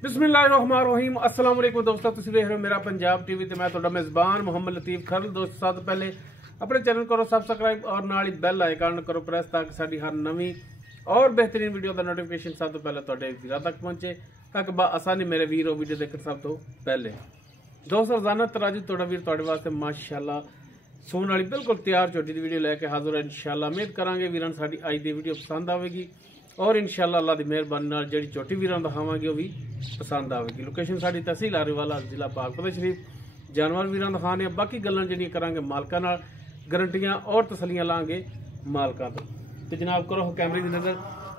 बिस्मिल्लाहिर्रहमानिर्रहीम अस्सलाम वालेकुम दोस्तों, तुसीं वेख रहे हो मेरा पंजाब टीवी ते मैं तुहाडा मेज़बान मोहम्मद लतीफ खरल। दोस्तों सब तो पहले अपने चैनल करो सब्सक्राइब और नाल ही बैल आइकन करो प्रेस ताकि साडी हर नवी और बेहतरीन वीडियो का नोटिफिकेशन सब तो पहले तुहाडे घर तक पहुंचे ताकि आसानी मेरे वीर वो वीडियो देखने सब तो पहले। दोस्तों रोजाना तराजू तुहाडा वीर तुहाडे वास्ते माशाअल्लाह सोने वाली बिल्कुल तैयार छोटी दी वीडियो लैके हाजिर है। इंशाअल्लाह उम्मीद करांगे वीरां साडी अज दी वीडियो पसंद आवेगी और इंशाअल्लाह अल्लाह दी मेहरबानी नाल जिहड़ी छोटी वीरां दिखावांगे वो भी पसंद आवेगी। लोकेशन साडी तहसील आरीवाला जिला पाकफतेह शरीफ। जानवर वीरां दिखाने बाकी गल्लां जिहड़ियां करांगे मालकां नाल, गारंटियां और तसलियां लांगे मालकां तो। ते जनाब करो कैमरे दी नज़र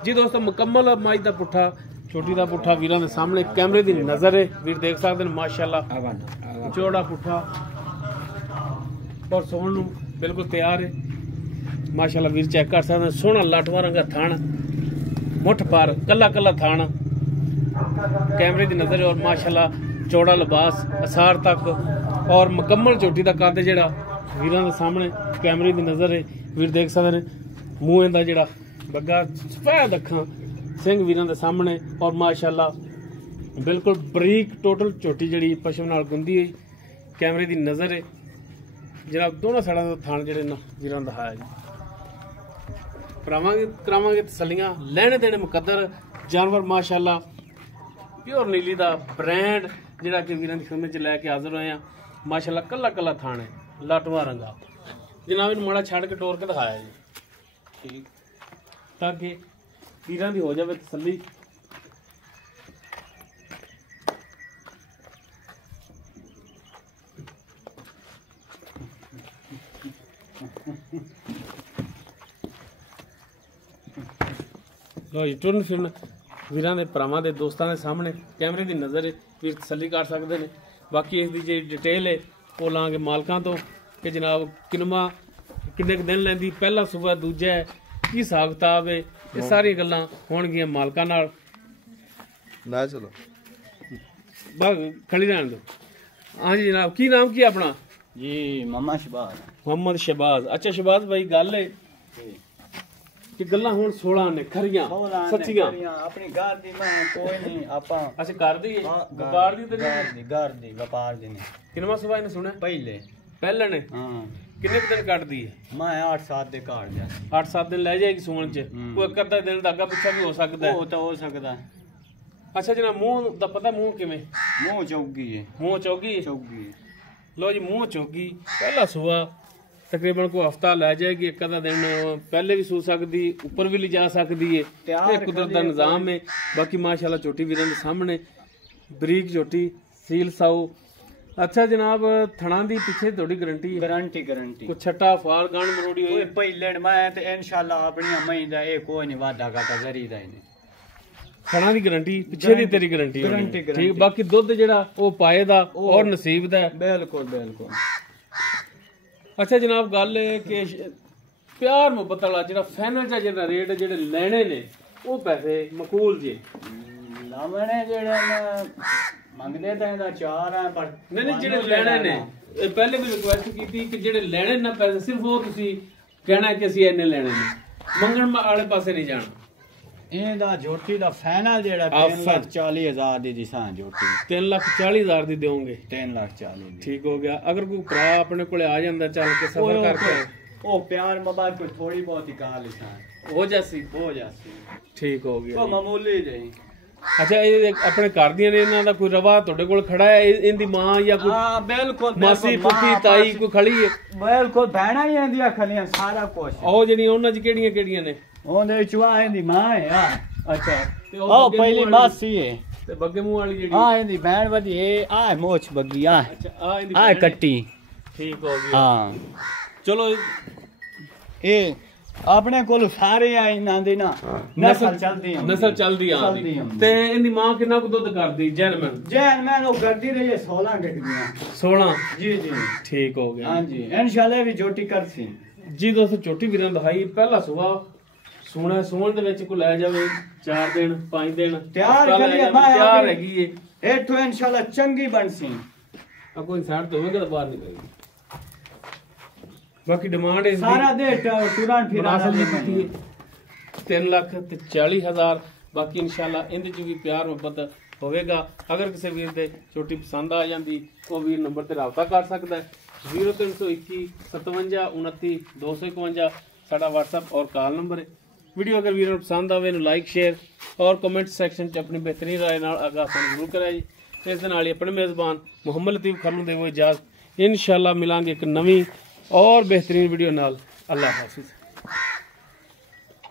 जी दोस्तों, मुकम्मल मज दा पुट्ठा छोटी दा पुट्ठा वीरां दे सामने कैमरे दी नज़र है। वीर देख सकदे ने माशाअल्लाह चौड़ा पुट्ठा और सोन नूं बिल्कुल तैयार है माशाअल्लाह। वीर चेक कर सकदे सोहना लाटवा रंगा थान मुठ पर कला कला थान कैमरे की नज़र और माशाअल्लाह चौड़ा लिबास असार तक और मुकम्मल चोटी का कद जिहड़ा वीरां दे सामने कैमरे की नज़र है। वीर देख सकते हैं मूँह इहदा जिहड़ा बग्गा सफेद अखां सिंह वीरां दे सामने और माशाअल्लाह बिल्कुल बरीक टोटल चोटी जिहड़ी पशु नाल गुंदी हुई कैमरे की नज़र है। जनाब दोनों साइडों का थान जिहड़े ना वीरां दिखाया जी करावांगे तसलियां लैने देने मुकद्दर जानवर माशाअल्लाह प्योर नीली दा ब्रांड जिहड़ा कि वीरां दी खिदमत च लैके हाजिर होए हैं माशाअल्लाह कला कला थान है लाटवा रंगा। जनाब इन्हूं माड़ा छड़ के टोर के दिखाया जी ठीक ताकि वीरां दी हो जाए तसली। लो जी टुरन फिरन वीरां दे भरावां दे दोस्तां दे सामने कैमरे की नज़र है वीर तसली कर सकते हैं। बाकी इसकी जी डिटेल है वो लांगे मालकां तो कि जनाब किनमा किन्ने दिन लैंदी पहला सूबा दूजा है की हिसाब किताब है ये सारी गल्लां होणगियां मालकां नाल ना। चलो बस खड़ी रहन दो। हाँ जी जनाब की नाम की अपना जी मोहम्मद शहबाज। अच्छा शहबाज भाई गल है कि गल्लां हुण 16 ने खरियां सच्चियां अपनी घर दी मैं कोई नहीं आपा अच्छा कर दी व्यापार दी ते घर दी व्यापार दी नहीं किनवा सुबह ने सुने पहले ने हां किन्ने दिन कट दी है मैं 8-7 दे काट जा 8-7 दिन ले जाएगी सून च कोई एक अद्धा दिन दा अग्गा पिछा भी हो सकदा है। वो तो हो सकदा है। अच्छा जना मुंह दा पता मुंह किवें मुंह चौगी है मुंह चौगी चौगी। लो जी मुंह चौगी पहला सुबह तकरीबन को हफ्ता लै जाएगी एक अद्धा दिन पहले भी सू सकदी ऊपर भी ले जा सकदी है कुदरत दा निजाम है। बाकी माशाअल्लाह चोटी वीरां दे सामने बरीक चोटी सील साऊ। अच्छा जनाब थणा दी पीछे थोड़ी गारंटी कुछ छट्टा फार गांड मरोड़ी होई पहले मैं ते इंशाअल्लाह अपनी मई दा ए कोई नहीं वादा घाटा करी दा नहीं थणा दी गारंटी पीछे दी तेरी गारंटी ठीक। बाकी दुध जेड़ा ओ पाए दा और नसीब दा बिल्कुल। अच्छा जनाब गल है कि प्यार मुहब्बत वाला जेड़ा फाइनल चा जेड़ा रेट जेड़े लेने ने वो पैसे मकूल जे लावणे जेड़े मंगदे तां दा 4 है पर नहीं जेड़े लेने ने पहले भी रिक्वेस्ट कीती कि जेड़े लेने ना पैसे सिर्फ वो तुसी कहना कि ਅਸੀਂ ਇੰਨੇ ਲੈਣੇ ਨੇ ਮੰਗਣ ਵਾਲੇ ਪਾਸੇ ਨਹੀਂ ਜਾਣਾ। ਇਹਦਾ ਜੋਟੀ ਦਾ ਫਾਈਨਲ ਜਿਹੜਾ 3,40,000 ਦੀ ਜਿਸਾਂ ਜੋਟੀ 3,40,000 ਦੀ ਦੇਵੋਗੇ 3,40,000 ठीक हो गया। अगर कोई भरा अपने को आ जाता चल के सफर करके ओ प्यार मोबाइल कोई थोड़ी बहुत ही कार लिसा हो जासी ठीक हो गया ओ मामूली जी। अच्छा ये अपने घर दियां ने इन्हां दा कोई रवा ਤੁਹਾਡੇ ਕੋਲ ਖੜਾ ਹੈ इंदी मां या कोई हां बिल्कुल मासी पुती ताई कोई खड़ी है बिल्कुल बहना ही इंदियां खलियां सारा कुछ ओ जेडी ਉਹਨਾਂ ਚ ਕਿਹੜੀਆਂ ਨੇ ਉਹਦੇ ਚਵਾ ਇਹਦੀ ਮਾਂ ਹੈ ਆ। अच्छा ਤੇ ਉਹ ਪਹਿਲੀ ਮਾਸੀ ਹੈ ਤੇ ਬੱਗੇ ਮੂੰਹ ਵਾਲੀ ਜਿਹੜੀ ਆ ਇਹਦੀ ਬਹਿਣ ਵਧੀ ਹੈ ਆ ਮੋਚ ਬੱਗੀ ਆ। अच्छा आ इंदी ਆ ਕੱਟੀ ठीक हो गया हां चलो ਇਹ ਆਪਣੇ ਕੋਲ ਸਾਰੇ ਆ ਇਹਨਾਂ ਦੇ ਨਾ ਨਸਲ ਚੱਲਦੀ ਆ ਤੇ ਇਹਦੀ ਮਾਂ ਕਿੰਨਾ ਕੁ ਦੁੱਧ ਕਰਦੀ ਜੈਨਮਨ ਉਹ ਕਰਦੀ ਰਹੀ ਹੈ 16 ਗੱਡੀਆਂ 16 ਜੀ ठीक हो गया। हां जी इंशाल्लाह भी जोटी करसी जी दोस्तों चोटी वीरां दिखाई पहला सुबह सोना सोन दे विच को ले जावे 4 दिन 5 दिन तैयार हैगी है एठो इंशाल्लाह चंगी बनसी अब कोई साइड तो होगा तो बाहर निकलेगी। बाकी डिमांड है सारा दे टुरान फिरान 3,40,000 ਬਾਕੀ ਇਨਸ਼ਾਅੱਲਾ ਇਹਦੇ 'ਚ ਵੀ ਪਿਆਰ ਮੁਹੱਬਤ ਹੋਵੇਗਾ। ਅਗਰ ਕਿਸੇ ਵੀਰ ਦੇ ਛੋਟੀ ਪਸੰਦ ਆ ਜਾਂਦੀ ਉਹ ਵੀਰ ਨੰਬਰ ਤੇ ਰਾਬਤਾ ਕਰ ਸਕਦਾ ਹੈ 0321 57 29 251 ਸਾਡਾ WhatsApp ਔਰ ਕਾਲ ਨੰਬਰ ਹੈ। ਵੀਡੀਓ ਅਗਰ ਵੀਰਾਂ ਨੂੰ ਪਸੰਦ ਆਵੇ ਇਹਨੂੰ ਲਾਈਕ ਸ਼ੇਅਰ ਔਰ ਕਮੈਂਟ ਸੈਕਸ਼ਨ 'ਚ ਆਪਣੀ ਬਿਹਤਰੀਨ ਰਾਏ ਨਾਲ ਆਗਾਹ ਸਾਨੂੰ ਜ਼ਰੂਰ ਕਰਿਆ ਜੀ। ਇਸ ਦੇ ਨਾਲ ਹੀ ਆਪਣੇ ਮੇਜ਼ਬਾਨ ਮੁਹੰਮਦ ਲਤੀਫ ਖਰਲ ਨੂੰ ਦੇਵੋ ਇਜਾਜ਼ਤ। ਇਨਸ਼ਾਅੱਲਾ ਮਿਲਾਂਗੇ ਇੱਕ ਨਵੀਂ और बेहतरीन वीडियो नाल। अल्लाह हाफिज़।